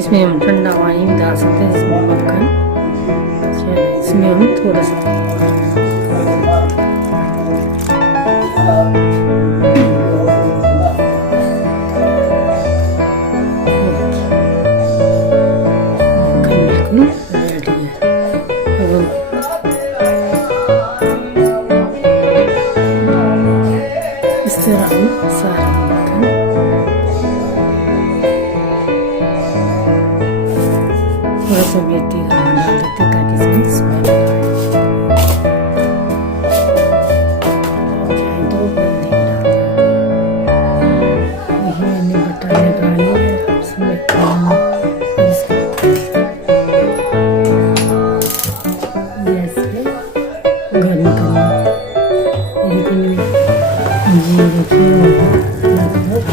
इसमें हम ठंडा पानी भी डाल सकते हैं, इसमें मक्खन, इसमें हम थोड़ा सा इस तरह हम सारा मक्खन थोड़ा सा मेथी का दाना डाल देते हैं ताकि इसमें स्मेल आए। दो बूंदी डालते हैं। मैंने बटाने डाले उसमें गैस पे गर्म करना। ये देखिए लगभग